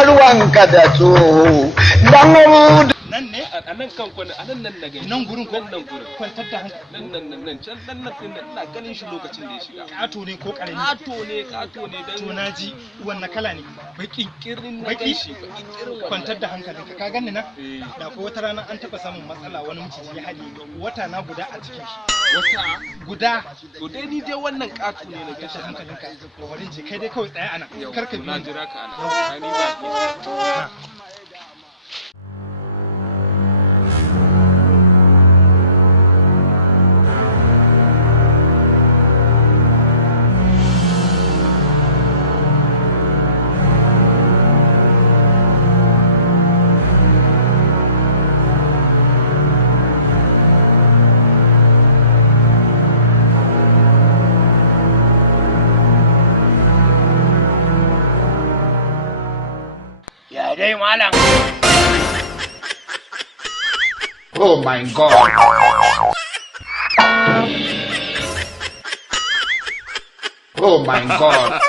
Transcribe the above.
ruwanka da tsoho dan nan ne a nan kan kwana a nan na gani nan gurin ko nan gurin kwantar da hankali nan can dan nan din ina ganin shi lokacin da ya shiga kato ne ko karami kato ne dan to naji wannan kala ne baki kirin na baki gashi baki kirin kwantar da hankalinka ka ganni na Eh. da ko wata rana an taba samun matsala wani miciji ya haɗe wata na guda a cikin shi wata guda to dai ni dai wannan kato ne na gashi da hankalinka to bari je kai dai kawai tsaya ana kar ka bi na jira ka ana ni ba Ha. ya dai malam oh my god oh my god